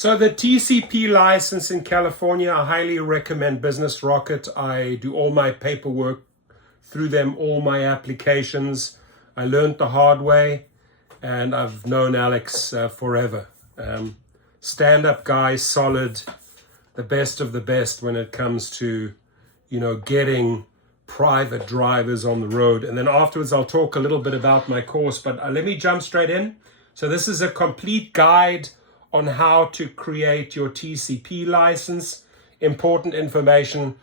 So the TCP license in California, I highly recommend Business Rocket. I do all my paperwork through them, all my applications. I learned the hard way, and I've known Alex forever. Stand-up guy, solid, the best of the best when it comes to, getting private drivers on the road. And then afterwards, I'll talk a little bit about my course, but let me jump straight in. So this is a complete guide on how to create your TCP license, important information.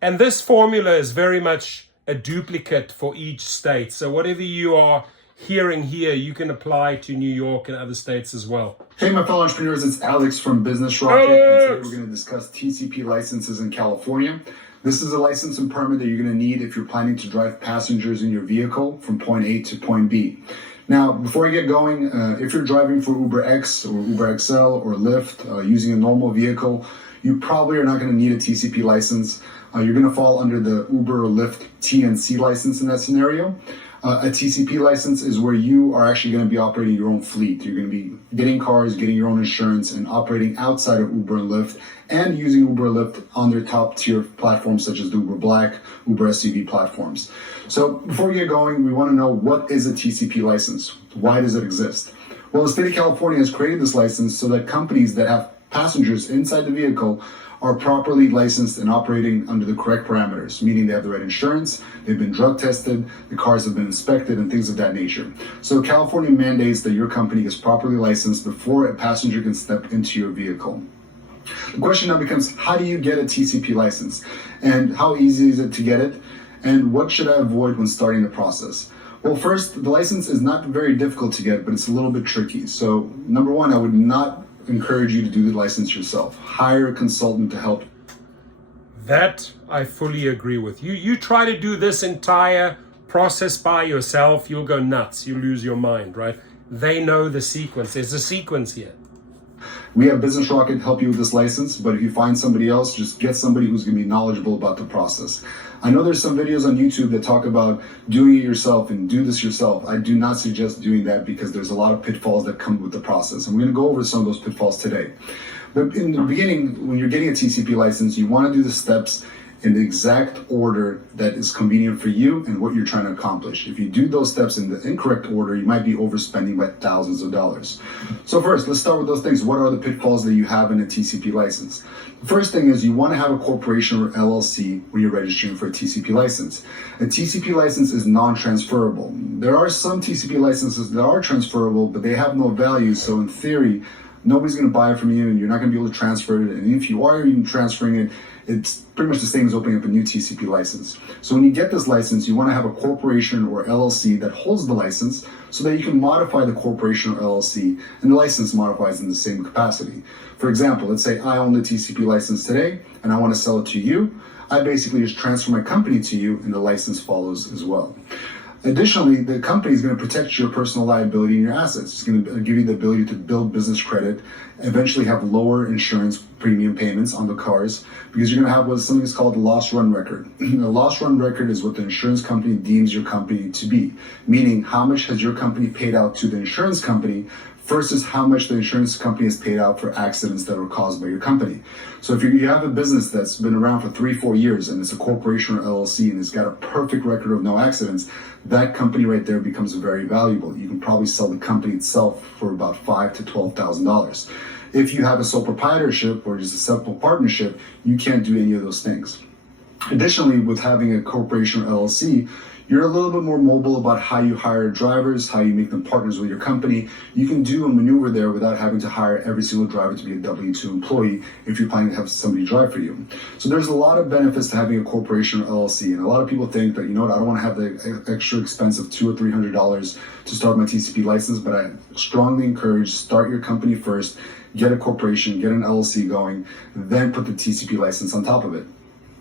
And this formula is very much a duplicate for each state. So whatever you are hearing here, you can apply to New York and other states as well. Hey, my fellow entrepreneurs, it's Alex from Business Rocket. And today we're going to discuss TCP licenses in California. This is a license and permit that you're going to need if you're planning to drive passengers in your vehicle from point A to point B. Now, before I get going, if you're driving for Uber X or Uber XL or Lyft using a normal vehicle, you probably are not going to need a TCP license. You're going to fall under the Uber or Lyft TNC license in that scenario. A TCP license is where you are actually going to be operating your own fleet. You're going to be getting cars, getting your own insurance, and operating outside of Uber and Lyft, and using Uber and Lyft on their top tier platforms such as the Uber Black, Uber SUV platforms. So before we get going, we want to know, what is a TCP license? Why does it exist? Well, the state of California has created this license so that companies that have passengers inside the vehicle are properly licensed and operating under the correct parameters, meaning they have the right insurance, they've been drug tested, the cars have been inspected, and things of that nature. So California mandates that your company is properly licensed before a passenger can step into your vehicle. The question now becomes, how do you get a TCP license? And how easy is it to get it? And what should I avoid when starting the process? Well, first, the license is not very difficult to get, but it's a little bit tricky. So number one, I would not encourage you to do the license yourself. Hire a consultant to help. That I fully agree with. You try to do this entire process by yourself, you'll go nuts. You lose your mind, right? They know the sequence. There's a sequence here. We have Business Rocket help you with this license, but if you find somebody else, just get somebody who's going to be knowledgeable about the process. I know there's some videos on YouTube that talk about doing it yourself and do this yourself. I do not suggest doing that because there's a lot of pitfalls that come with the process. And we're going to go over some of those pitfalls today. But in the beginning, when you're getting a TCP license, you want to do the steps in the exact order that is convenient for you and what you're trying to accomplish. If you do those steps in the incorrect order, you might be overspending by thousands of dollars. So first, let's start with those things. What are the pitfalls that you have in a TCP license? The first thing is you want to have a corporation or LLC when you're registering for a TCP license. A TCP license is non-transferable. There are some TCP licenses that are transferable, but they have no value. So in theory, nobody's going to buy it from you and you're not going to be able to transfer it. And if you are even transferring it, it's pretty much the same as opening up a new TCP license. So when you get this license, you want to have a corporation or LLC that holds the license so that you can modify the corporation or LLC and the license modifies in the same capacity. For example, let's say I own the TCP license today and I want to sell it to you. I basically just transfer my company to you and the license follows as well. Additionally, the company is going to protect your personal liability and your assets. It's going to give you the ability to build business credit, eventually have lower insurance premium payments on the cars, because you're going to have something that's called a loss run record. A loss run record is what the insurance company deems your company to be, meaning how much has your company paid out to the insurance company versus how much the insurance company has paid out for accidents that were caused by your company. So if you have a business that's been around for 3-4 years and it's a corporation or LLC and it's got a perfect record of no accidents, that company right there becomes very valuable. You can probably sell the company itself for about $5,000 to $12,000. If you have a sole proprietorship or just a simple partnership, you can't do any of those things. Additionally, with having a corporation or LLC, you're a little bit more mobile about how you hire drivers, how you make them partners with your company. You can do a maneuver there without having to hire every single driver to be a W-2 employee if you're planning to have somebody drive for you. So there's a lot of benefits to having a corporation or LLC. And a lot of people think that, I don't want to have the extra expense of $200 or $300 to start my TCP license, but I strongly encourage, start your company first, get a corporation, get an LLC going, then put the TCP license on top of it.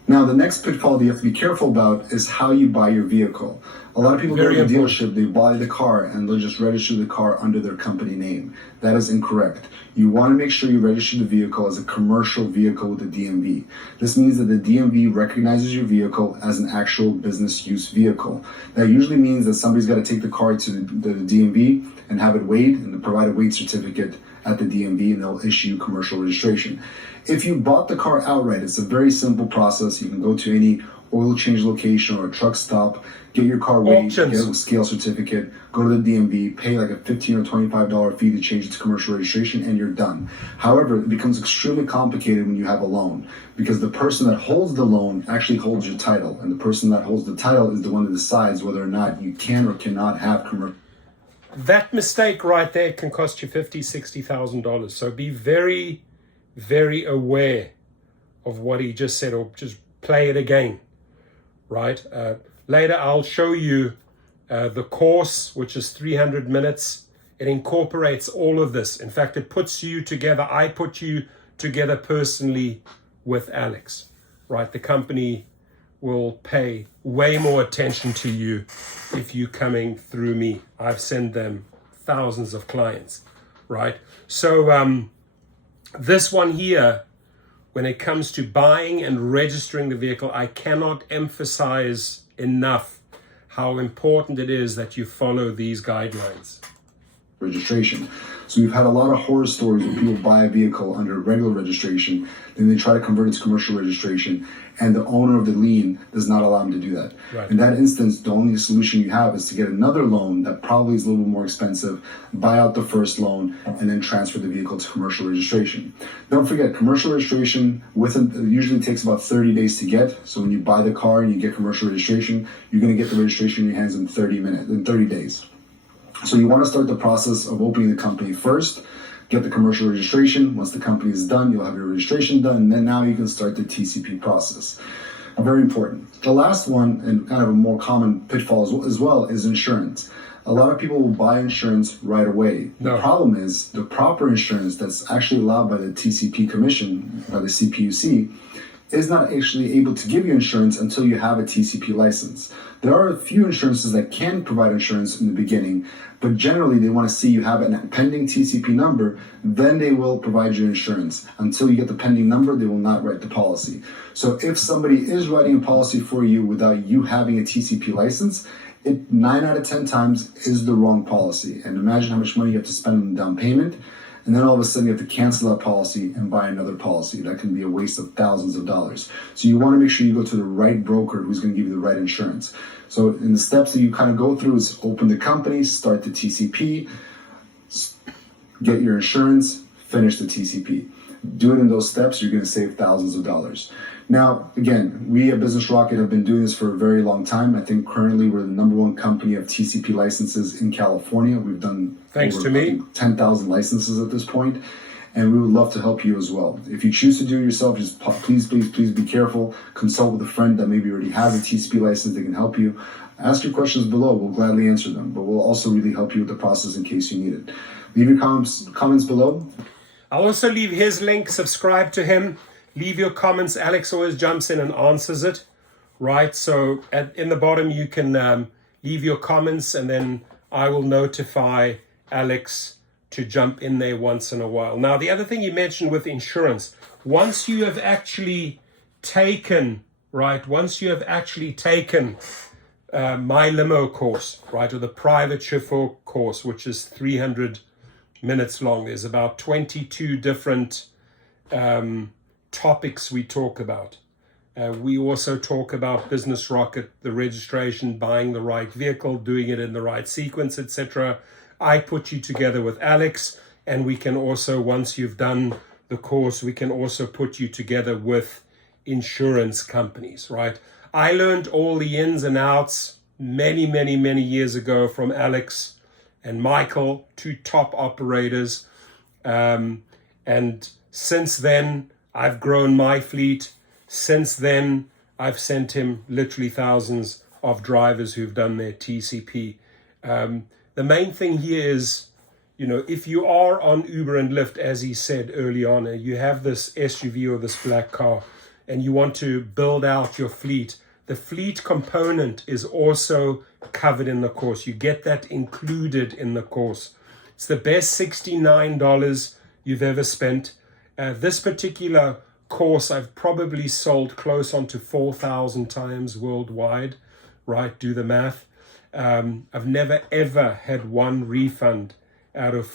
Now, the next pitfall that you have to be careful about is how you buy your vehicle. A lot of people go to the dealership, they buy the car, and they'll just register the car under their company name. That is incorrect. You want to make sure you register the vehicle as a commercial vehicle with the DMV. This means that the DMV recognizes your vehicle as an actual business use vehicle. That usually means that somebody's got to take the car to the DMV and have it weighed and provide a weight certificate at the DMV and they'll issue commercial registration. If you bought the car outright, it's a very simple process. You can go to any oil change location or a truck stop, get your car weighed, get a scale certificate, go to the DMV, pay like a $15 or $25 fee to change it to commercial registration, and you're done. However, it becomes extremely complicated when you have a loan, because the person that holds the loan actually holds your title, and the person that holds the title is the one that decides whether or not you can or cannot have commercial. That mistake right there can cost you $50,000, $60,000. So be very, very aware of what he just said, or just play it again, right? Later, I'll show you the course, which is 300 minutes. It incorporates all of this. In fact, it puts you together. I put you together personally with Alex, right? The company will pay way more attention to you if you're coming through me. I've sent them thousands of clients, right? So this one here, when it comes to buying and registering the vehicle, I cannot emphasize enough how important it is that you follow these guidelines. Registration. So we've had a lot of horror stories where people buy a vehicle under regular registration, then they try to convert it to commercial registration, and the owner of the lien does not allow them to do that. Right. In that instance, the only solution you have is to get another loan that probably is a little bit more expensive, buy out the first loan, and then transfer the vehicle to commercial registration. Don't forget, commercial registration usually takes about 30 days to get. So when you buy the car and you get commercial registration, you're going to get the registration in your hands in 30 days. So you want to start the process of opening the company first, get the commercial registration. Once the company is done, you'll have your registration done, and then now you can start the TCP process. Very important. The last one, and kind of a more common pitfall as well, is insurance. A lot of people will buy insurance right away. No. The problem is the proper insurance that's actually allowed by the TCP Commission, by the CPUC, is not actually able to give you insurance until you have a TCP license. There are a few insurances that can provide insurance in the beginning, but generally they want to see you have a pending TCP number, then they will provide you insurance. Until you get the pending number, they will not write the policy. So if somebody is writing a policy for you without you having a TCP license, it 9 out of 10 times is the wrong policy. And imagine how much money you have to spend on down payment. And then all of a sudden you have to cancel that policy and buy another policy. That can be a waste of thousands of dollars. So you want to make sure you go to the right broker who's going to give you the right insurance. So in the steps that you kind of go through is open the company, start the TCP, get your insurance, finish the TCP. Do it in those steps, you're going to save thousands of dollars. Now, again, we at Business Rocket have been doing this for a very long time. I think currently we're the #1 company of TCP licenses in California. We've done Thanks to me 10,000 licenses at this point, and we would love to help you as well. If you choose to do it yourself, just please be careful. Consult with a friend that maybe already has a TCP license that can help you. Ask your questions below. We'll gladly answer them, but we'll also really help you with the process in case you need it. Leave your comments below. I'll also leave his link. Subscribe to him. Leave your comments. Alex always jumps in and answers it, right? So in the bottom, you can leave your comments, and then I will notify Alex to jump in there once in a while. Now, the other thing you mentioned with insurance, once you have actually taken, my limo course, right, or the private chauffeur course, which is 300 minutes long. There's about 22 different topics we talk about. We also talk about Business Rocket, the registration, buying the right vehicle, doing it in the right sequence, etc. I put you together with Alex, and we can also, once you've done the course, we can also put you together with insurance companies, right? I learned all the ins and outs many years ago from Alex and Michael, two top operators. And since then, I've grown my fleet. Since then, I've sent him literally thousands of drivers who've done their TCP. The main thing here is, if you are on Uber and Lyft, as he said early on, and you have this SUV or this black car, and you want to build out your fleet, the fleet component is also covered in the course. You get that included in the course. It's the best $69 you've ever spent. This particular course I've probably sold close on to 4,000 times worldwide, right? Do the math. I've never ever had one refund out of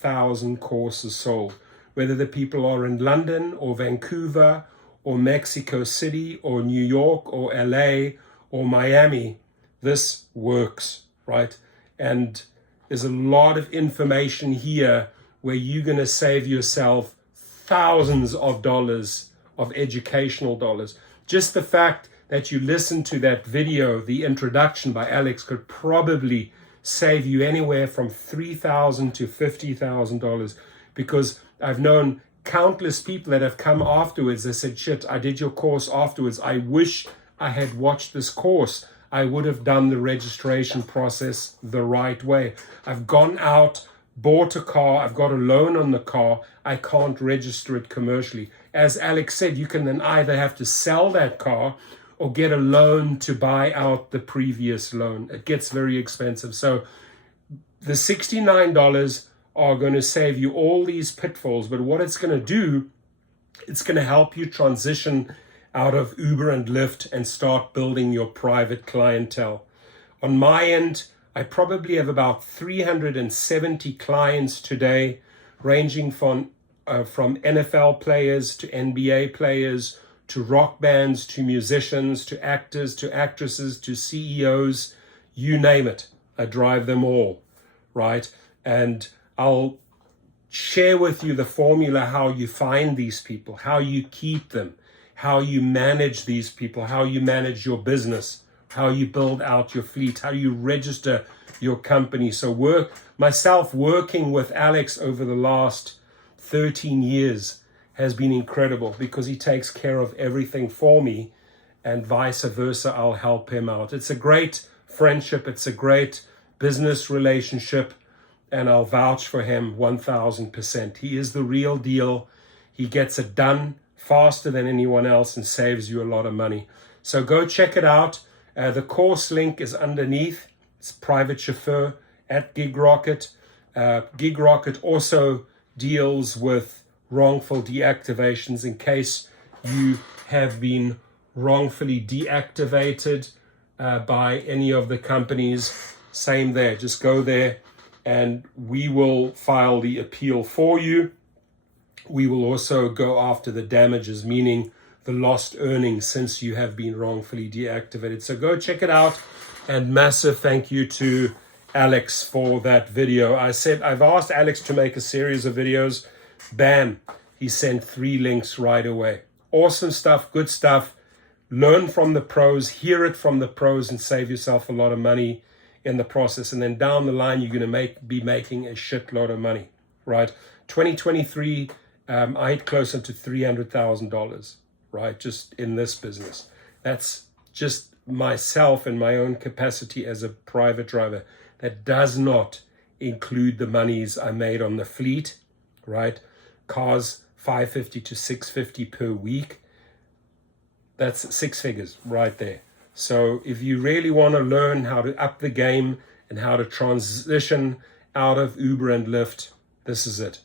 3,000 courses sold. Whether the people are in London or Vancouver or Mexico City or New York or LA or Miami, this works, right? And there's a lot of information here where you're going to save yourself thousands of dollars of educational dollars. Just the fact that you listen to that video, the introduction by Alex, could probably save you anywhere from $3,000 to $50,000, because I've known countless people that have come afterwards. They said, shit, I did your course afterwards. I wish I had watched this course. I would have done the registration process the right way. I've gone out, bought a car, I've got a loan on the car, I can't register it commercially. As Alex said, you can then either have to sell that car or get a loan to buy out the previous loan. It gets very expensive. So the $69 are going to save you all these pitfalls, but what it's going to do, it's going to help you transition out of Uber and Lyft and start building your private clientele. On my end, I probably have about 370 clients today, ranging from NFL players to NBA players, to rock bands, to musicians, to actors, to actresses, to CEOs, you name it. I drive them all, right? And I'll share with you the formula, how you find these people, how you keep them, how you manage these people, how you manage your business, how you build out your fleet, how you register your company. So working with Alex over the last 13 years has been incredible, because he takes care of everything for me, and vice versa, I'll help him out. It's a great friendship, it's a great business relationship, and I'll vouch for him 1000%. He is the real deal. He gets it done faster than anyone else and saves you a lot of money. So go check it out. The course link is underneath. It's private chauffeur at GigRocket. GigRocket also deals with wrongful deactivations in case you have been wrongfully deactivated by any of the companies. Same there, just go there and we will file the appeal for you. We will also go after the damages, meaning the lost earnings since you have been wrongfully deactivated. So go check it out, and massive thank you to Alex for that video. I've asked Alex to make a series of videos. Bam, he sent 3 links right away. Awesome stuff, good stuff. Learn from the pros, hear it from the pros, and save yourself a lot of money in the process. And then down the line, you're going to be making a shitload of money, right? 2023, I hit closer to $300,000, right? Just in this business. That's just myself and my own capacity as a private driver. That does not include the monies I made on the fleet, right? Cars, $550 to $650 per week. That's 6 figures right there. So if you really want to learn how to up the game and how to transition out of Uber and Lyft, this is it.